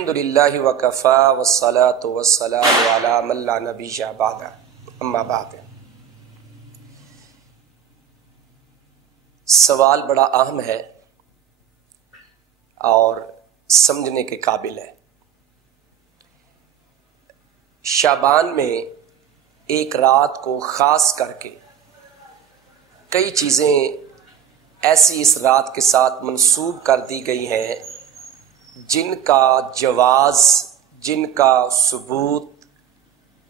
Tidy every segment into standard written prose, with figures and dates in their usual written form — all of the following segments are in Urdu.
الحمدللہ وکفا والصلاة والسلام علی من لا نبی بعد اما بعد۔ سوال بڑا اہم ہے اور سمجھنے کے قابل ہے۔ شعبان میں ایک رات کو خاص کر کے کئی چیزیں ایسی اس رات کے ساتھ منسوب کر دی گئی ہیں جن کا جواز، جن کا ثبوت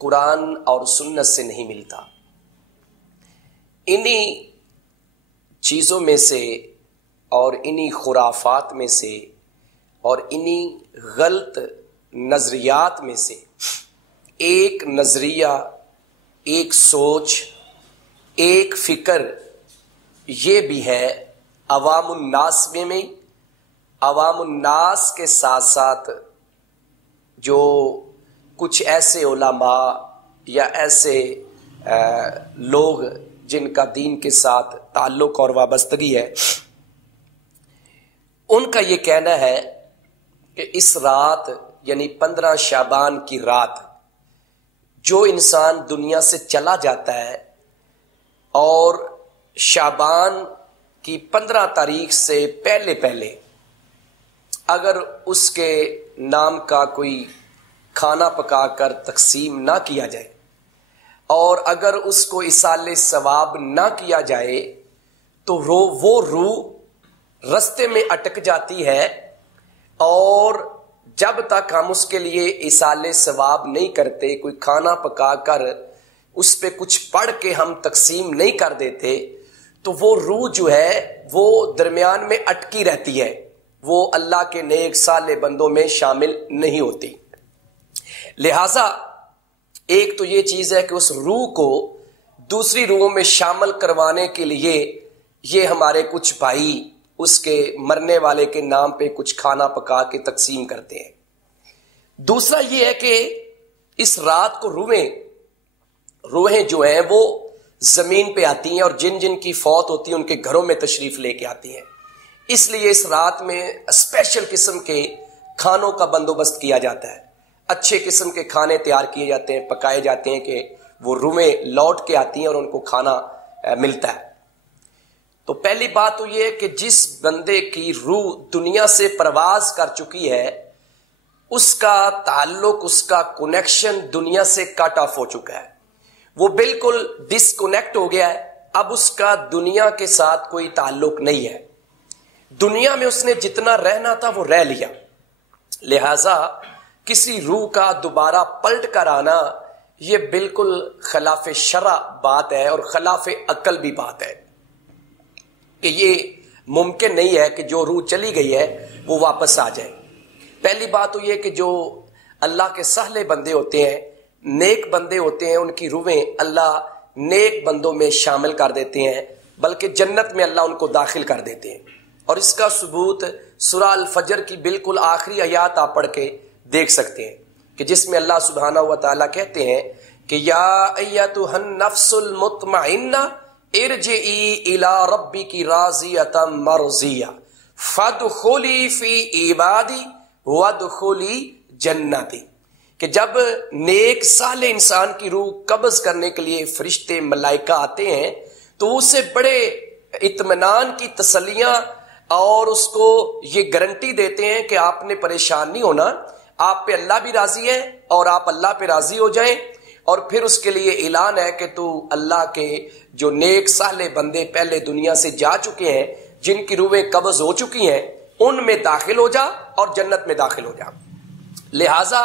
قرآن اور سنت سے نہیں ملتا۔ انہی چیزوں میں سے اور انہی خرافات میں سے اور انہی غلط نظریات میں سے ایک نظریہ، ایک سوچ، ایک فکر یہ بھی ہے عوام الناس میں عوام الناس کے ساتھ ساتھ جو کچھ ایسے علماء یا ایسے لوگ جن کا دین کے ساتھ تعلق اور وابستگی ہے، ان کا یہ کہنا ہے کہ اس رات یعنی 15 شعبان کی رات جو انسان دنیا سے چلا جاتا ہے اور شعبان کی 15 تاریخ سے پہلے اگر اس کے نام کا کوئی کھانا پکا کر تقسیم نہ کیا جائے اور اگر اس کو ایصال ثواب نہ کیا جائے تو وہ روح رستے میں اٹک جاتی ہے، اور جب تک ہم اس کے لیے ایصال ثواب نہیں کرتے، کوئی کھانا پکا کر اس پہ کچھ پڑھ کے ہم تقسیم نہیں کر دیتے، تو وہ روح جو ہے وہ درمیان میں اٹکی رہتی ہے، وہ اللہ کے نیک صالح بندوں میں شامل نہیں ہوتی۔ لہذا ایک تو یہ چیز ہے کہ اس روح کو دوسری روحوں میں شامل کروانے کے لیے یہ ہمارے کچھ بھائی اس کے مرنے والے کے نام پہ کچھ کھانا پکا کے تقسیم کرتے ہیں۔ دوسرا یہ ہے کہ اس رات کو روحیں جو ہیں وہ زمین پہ آتی ہیں اور جن جن کی فوت ہوتی ہے ان کے گھروں میں تشریف لے کے آتی ہیں، اس لیے اس رات میں اسپیشل قسم کے کھانوں کا بندوبست کیا جاتا ہے، اچھے قسم کے کھانے تیار کیے جاتے ہیں، پکائے جاتے ہیں کہ وہ روحیں لوٹ کے آتی ہیں اور ان کو کھانا ملتا ہے۔ تو پہلی بات تو یہ ہے کہ جس بندے کی روح دنیا سے پرواز کر چکی ہے اس کا تعلق، اس کا کنیکشن دنیا سے کٹ آف ہو چکا ہے، وہ بالکل ڈسکنیکٹ ہو گیا ہے، اب اس کا دنیا کے ساتھ کوئی تعلق نہیں ہے، دنیا میں اس نے جتنا رہنا تھا وہ رہ لیا۔ لہذا کسی روح کا دوبارہ پلٹ کر آنا یہ بالکل خلاف شرع بات ہے اور خلاف عقل بھی بات ہے کہ یہ ممکن نہیں ہے کہ جو روح چلی گئی ہے وہ واپس آ جائے۔ پہلی بات تو یہ کہ جو اللہ کے صالح بندے ہوتے ہیں، نیک بندے ہوتے ہیں، ان کی روحیں اللہ نیک بندوں میں شامل کر دیتے ہیں، بلکہ جنت میں اللہ ان کو داخل کر دیتے ہیں، اور اس کا ثبوت سورہ الفجر کی بالکل آخری آیات آپ پڑھ کے دیکھ سکتے ہیں کہ جس میں اللہ سبحانہ و تعالیٰ کہتے ہیں کہ یا ایتھا النفس المطمئنہ ارجعی الی ربک راضیۃ مرضیہ فادخلی فی عبادی وادخلی جنتی، کہ جب نیک صالح انسان کی روح قبض کرنے کے لیے فرشتے ملائکہ آتے ہیں تو اسے بڑے اطمینان کی تسلیاں اور اس کو یہ گارنٹی دیتے ہیں کہ آپ نے پریشان نہیں ہونا، آپ پہ اللہ بھی راضی ہے اور آپ اللہ پہ راضی ہو جائیں، اور پھر اس کے لیے اعلان ہے کہ تو اللہ کے جو نیک صالح بندے پہلے دنیا سے جا چکے ہیں، جن کی روحیں قبض ہو چکی ہیں، ان میں داخل ہو جا اور جنت میں داخل ہو جا۔ لہٰذا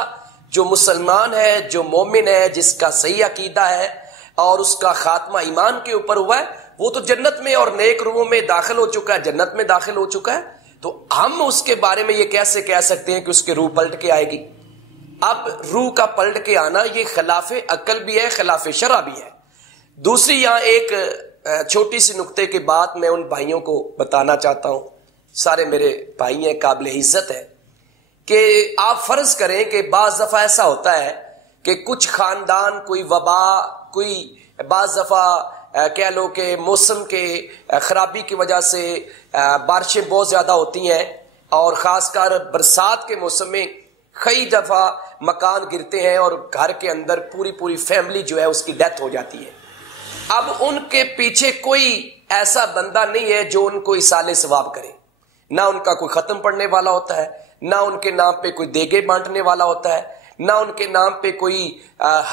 جو مسلمان ہے، جو مومن ہے، جس کا صحیح عقیدہ ہے اور اس کا خاتمہ ایمان کے اوپر ہوا ہے، وہ تو جنت میں اور نیک روحوں میں داخل ہو چکا ہے، جنت میں داخل ہو چکا ہے۔ تو ہم اس کے بارے میں یہ کیسے کہہ سکتے ہیں کہ اس کے روح پلٹ کے آئے گی؟ اب روح کا پلٹ کے آنا یہ خلاف عقل بھی ہے، خلاف شرع بھی ہے۔ دوسری یہاں ایک چھوٹی سی نقطے کی بات میں ان بھائیوں کو بتانا چاہتا ہوں، سارے میرے بھائی ہیں، قابل عزت ہے، کہ آپ فرض کریں کہ بعض دفعہ ایسا ہوتا ہے کہ کچھ خاندان کوئی وبا، کوئی بعض دفعہ کہہ لو کہ موسم کے خرابی کی وجہ سے بارشیں بہت زیادہ ہوتی ہیں، اور خاص کر برسات کے موسم میں کئی دفعہ مکان گرتے ہیں اور گھر کے اندر پوری فیملی جو ہے اس کی ڈیتھ ہو جاتی ہے. اب ان کے پیچھے کوئی ایسا بندہ نہیں ہے جو ان کو ایصال ثواب کرے. نہ ان کا کوئی ختم پڑھنے والا ہوتا ہے، نہ ان کے نام پہ کوئی دیگے بانٹنے والا ہوتا ہے، نہ ان کے نام پہ کوئی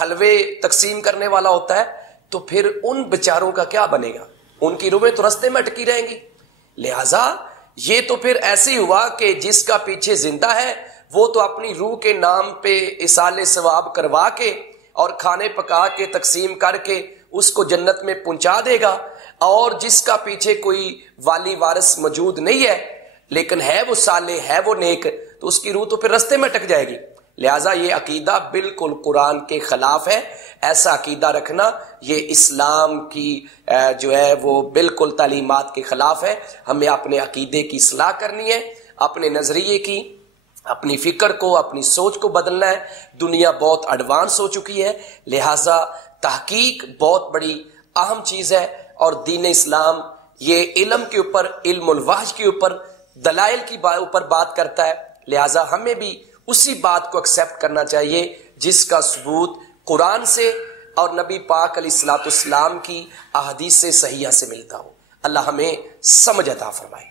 حلوے تقسیم کرنے والا ہوتا ہے. تو پھر ان بچاروں کا کیا بنے گا؟ ان کی روحیں تو رستے میں اٹکی رہیں گی. لہذا یہ تو پھر ایسے ہی ہوا کہ جس کا پیچھے زندہ ہے وہ تو اپنی روح کے نام پہ ایصال ثواب کروا کے اور کھانے پکا کے تقسیم کر کے اس کو جنت میں پہنچا دے گا، اور جس کا پیچھے کوئی والی وارث موجود نہیں ہے لیکن ہے وہ صالح، ہے وہ نیک، تو اس کی روح تو پھر رستے میں اٹک جائے گی. لہٰذا یہ عقیدہ بالکل قرآن کے خلاف ہے. ایسا عقیدہ رکھنا یہ اسلام کی جو ہے وہ بالکل تعلیمات کے خلاف ہے. ہمیں اپنے عقیدے کی اصلاح کرنی ہے، اپنے نظریے کی، اپنی فکر کو، اپنی سوچ کو بدلنا ہے. دنیا بہت ایڈوانس ہو چکی ہے، لہٰذا تحقیق بہت بڑی اہم چیز ہے. اور دین اسلام یہ علم کے اوپر، علم الوحی کے اوپر، دلائل کی اوپر بات کرتا ہے. لہٰذا ہمیں بھی اسی بات کو ایکسیپٹ کرنا چاہیے جس کا ثبوت قرآن سے اور نبی پاک علیہ الصلوۃ والسلام کی احادیث صحیحہ سے ملتا ہو. اللہ ہمیں سمجھ عطا فرمائے.